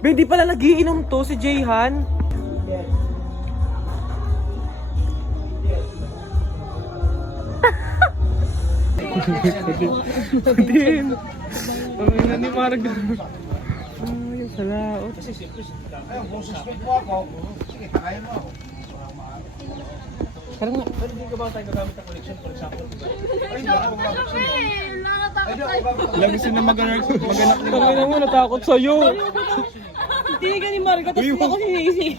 Hindi pala nagiinom to si Jayhan. Din. Ang ina ni Marga. Ay, salaot. Ayun, kung suspect mo ako, sige, kakain mo ako. Parang nga. Pero hindi ka ba tayo gagamit ng collection, for example? Ay, hindi ako gagamit sa'yo. Ay, hindi ako gagamit. Lagi siya na maganak ni Tangina mo, natakot sa'yo. Hindi ka ni Marga, tapos ako sinisip.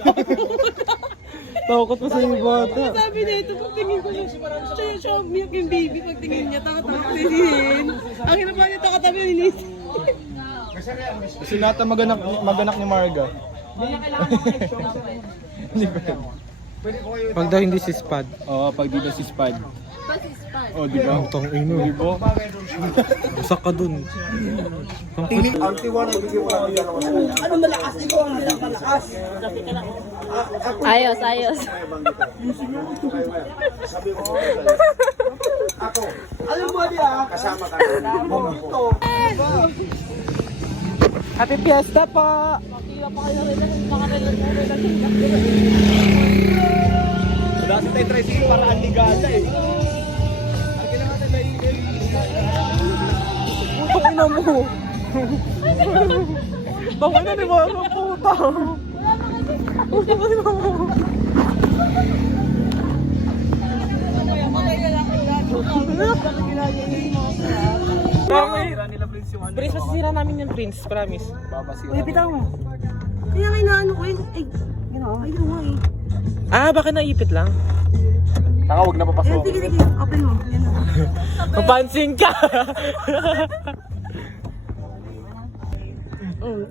Takot pa sa'yo bata. Sabi nito, pagtingin ko siya umiyak yung baby, pagtingin niya, takot-takot din. Ang hinapan niya, takot-takot nilisip. Si Nata maganak ni Marga. Hindi ba? Pag daw hindi si Spad. Oo, pag di na si Spad. Oh, di ba? Ang tangina. Di ba? Usak ka dun. Ang tiwan ang bigyan ko lang dyan. Ano malakas? Ikaw ang malakas. Ayos, ayos. Sabi ko, ako, Alam mo niya, kasama ka na. Happy Fiesta pa! Wala si tayo tricycle para anligada eh. Putang ina mo! Bakit na di ba ang puta? Putang ina mo! Prince, masisira namin yung Prince, promise. uy, bitaw mo. Kaya nga inaano ko yun. Ay, gano'n. Ay, gano'n nga eh. Ah, baka naipit lang? Saka huwag na papasok. Sige, sige, open mo. Yan na. Mapansin ka!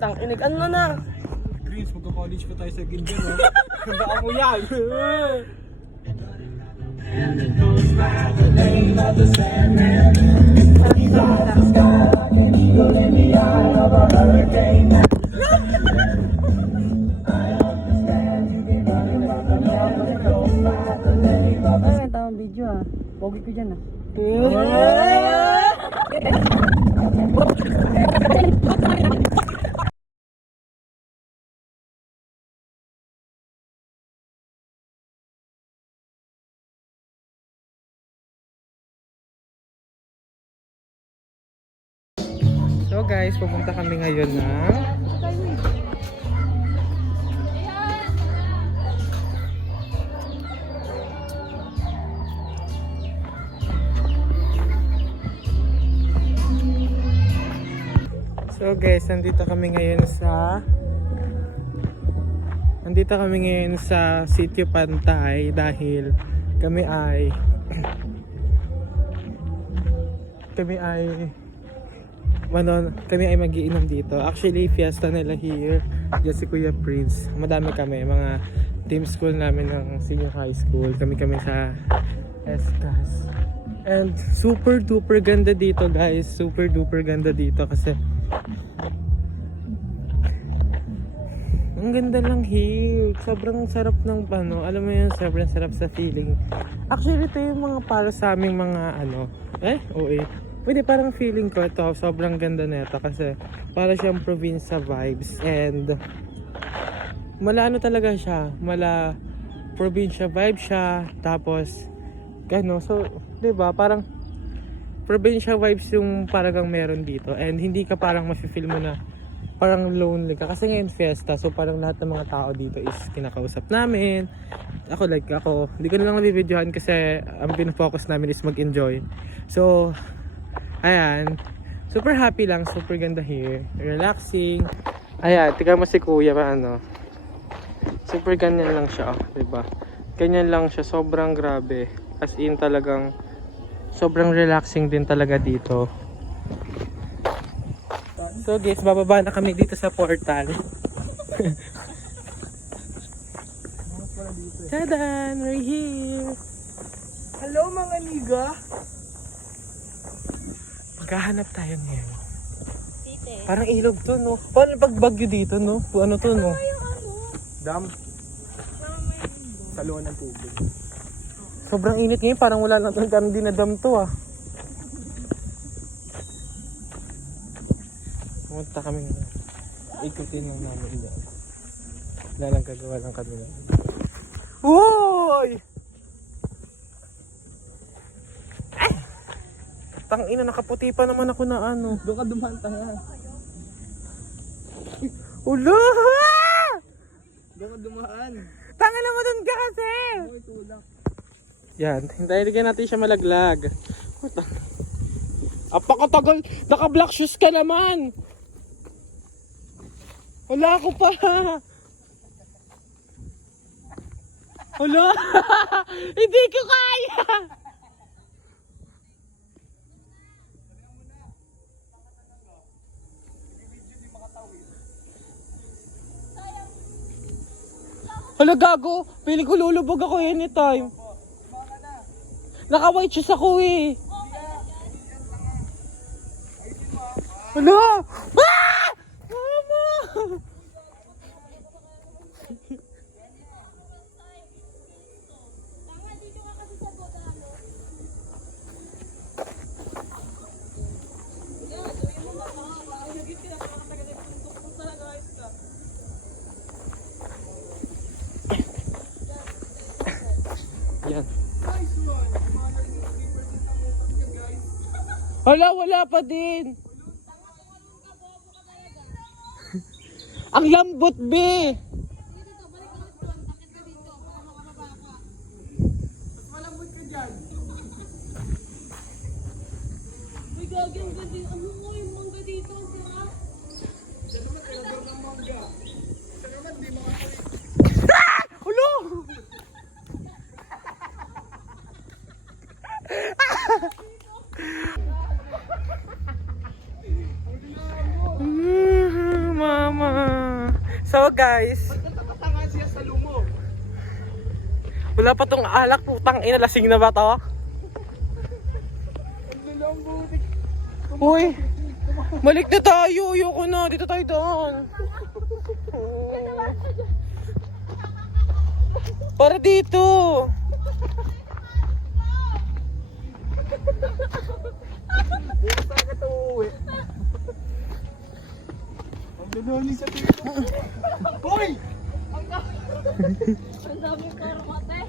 Tanginig, ano na? Chris, magka-college pa tayo sa Ginjan ha. Baka mo yan. Ay, tamang video ah. Pogi ko dyan ah. So guys, pupunta kami ngayon na So guys, nandito kami ngayon sa Sitio Pantay dahil kami ay mag-iinom dito. Actually, fiesta nila here. Diyan si Kuya Prince. Madami kami, mga team school namin ng senior high school. Kami sa SCAS. And super duper ganda dito guys. Super duper ganda dito kasi ang ganda lang here. Sobrang sarap ng alam mo yun, sobrang sarap sa feeling. Actually, ito yung mga para sa aming mga pwede parang feeling ko ito, sobrang ganda nito kasi para siyang probinsya vibes and mala probinsya vibe siya, tapos so 'di ba parang probinsya vibes yung parang meron dito and hindi ka parang mafe-feel mo na parang lonely ka kasi ngayon fiesta, so parang lahat ng mga tao dito is kinakausap namin. Ako hindi ko na lang nabibidyohan kasi ang pin-focus namin is mag-enjoy. So ayan, super happy lang, super ganda here, relaxing. Ayan, tingnan mo si Kuya super ganyan lang siya, diba? Ganyan lang siya, sobrang grabe. As in talagang sobrang relaxing din talaga dito. So guys, bababa na kami dito sa portal. Tadan, we're here. Hello mga niga. Maghahanap tayo ngayon. Parang ilog to, no? Paano pag bagyo dito, no? Ano to, no? Dam. Saluhan ng tubig. Sobrang init ngayon, parang wala lang parang dinadam to, ah. Pumunta kami ngayon. ikutin lang namin yan. Wala lang gagawa lang kami na. Uy! Tangina, nakaputi pa naman ako na ano. Doon ka dumaan tanga. Ula! Doon ka dumaan. Tangina mo dun ka kasi! Oy, tulak. Yan, hintayin natin siya malaglag. Apakatagal! Naka-black shoes ka naman! Wala ako pa! Wala! Hindi ko kaya! Hala gago! Piling ko lulubog ako anytime. Naka-white shoes ako eh. Hala! Ah! Mama! Yan. Hala, wala pa din. Ang lambot, be. May gagawin ka din. Ano mo yung mangga dito? Sira? Hala! Mama. So guys, Natatangan siya sa lumo. wala pa tong alak, putang ina, lasing na ba to? Ang lulambot. Uy, balik na tayo, ayoko na, dito tayo doon. Para dito. Bukas talaga ito uuwi. Ang luluni sa tito. Hoy! Ang daming karmate.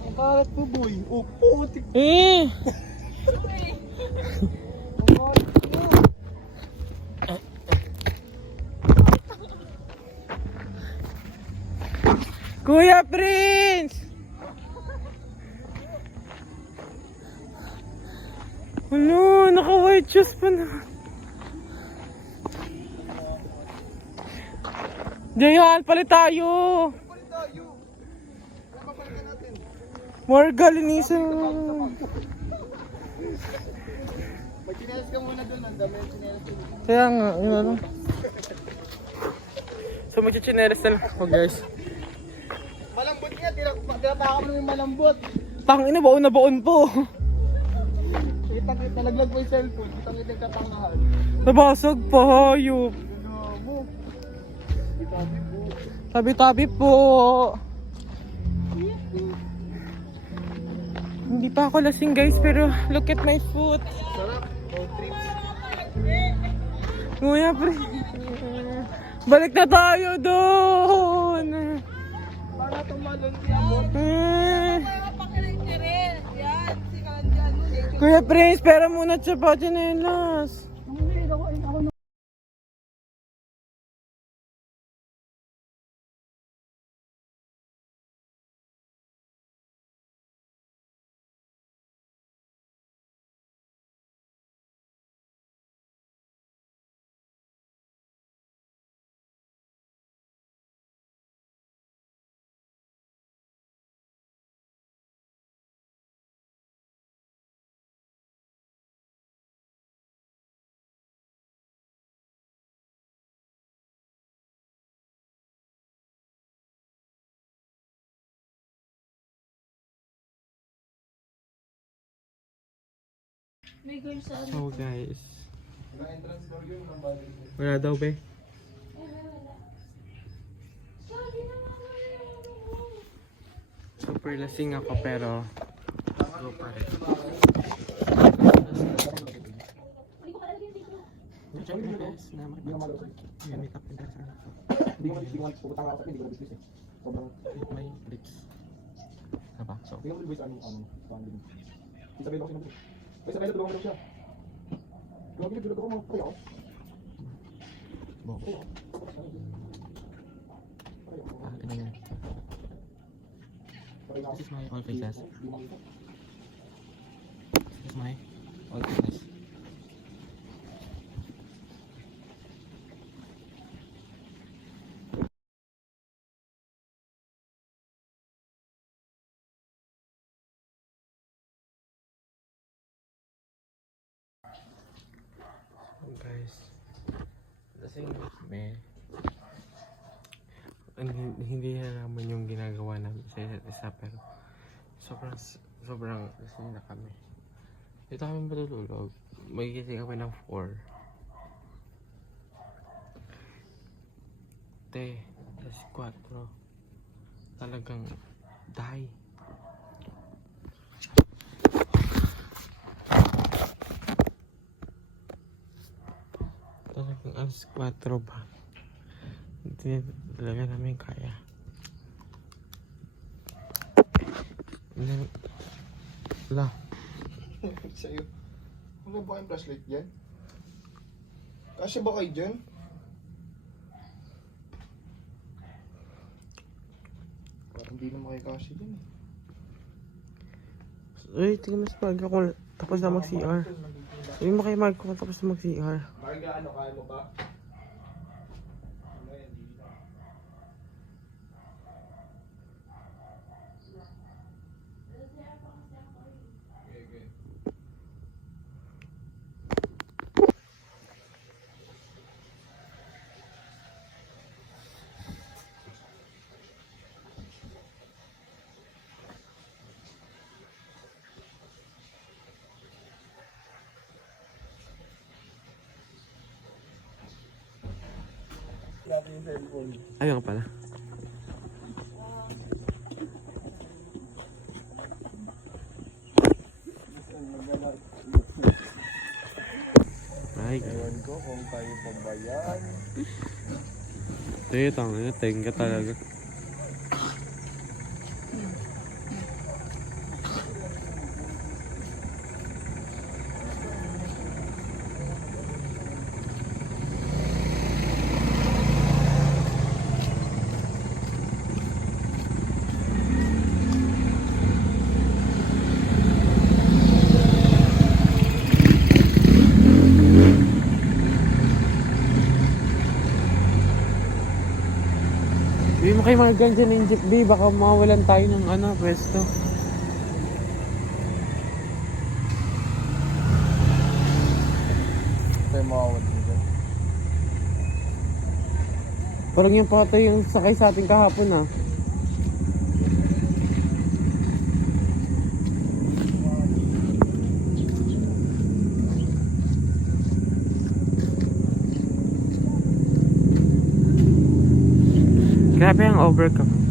Ang kalat po, boy. Oh, putik. Eh, Kuya Prince! Ano, naka-white shoes pa na. Jayan, palit tayo. Palit tayo. Ano papalitan natin? Marga, linisan. Mag-chinelas ka muna doon. Ang dami yung chinelas doon. Kaya nga, yun ano. So magchichinelas na lang ako guys. Malambot nga. Tinataka mo yung malambot. Tangina, baon na baon po. Kita-kita. Nalaglag mo yung cellphone. Kita-kita yung katangahan. Nabasag pa, hayop. Ano mo? Kita-kita po. Tabi-tabi po. Hindi pa ako lasing guys, pero look at my foot. Sarap. Road trips. Kuya pre. Balik na tayo doon. Para tumalon si Amor. Pakilig ka rin. Yan, si Kalandyan. Kuya Prince, pera muna sa pachinelas. May girl sa So guys, Wala entrance door yun. Ang balik. wala daw be. Super lasing ako pero go pa rin. syempre best na makipag-meet up in person. Hindi ko pupunta nga ako sa akin, hindi ko na business eh. Sobrang, With my lips. Ano ba? So, hindi ko na ano, Isabela ko siya. Isabela, tulungan mo daw siya. Grabe na, tulungan ko mga pare ako. bo. Tingnan nyo. This is my all faces. This is my all faces. Guys, lasing kami. Hindi na naman yung ginagawa namin sa isa't isa, pero sobrang lasing na kami. Dito kami matutulog. Magigising kami ng 4. Alas 4. Talagang die. Talagang alas 4 ba? Hindi talaga namin kaya. Wala. Sa'yo. Ano ba kayong flashlight dyan? Kasi ba kayo dyan? Parang hindi naman kayo kasi dyan eh. Uy, tingnan mo sa pag ako tapos na mag-CR. Uy, mo kayo mag-call tapos na mag-CR. Marga, ano, kaya mo ba? Ayaw ka pala. Ay, Ewan ko kung kayo pa ba yan. tenga talaga. Hindi mo kayo mga ganyan ng jeep, B. Baka mawalan tayo ng pwesto. Tayo makawad dito. Parang yung pato yung sakay sa ating kahapon, ah. Grabe ang overcome.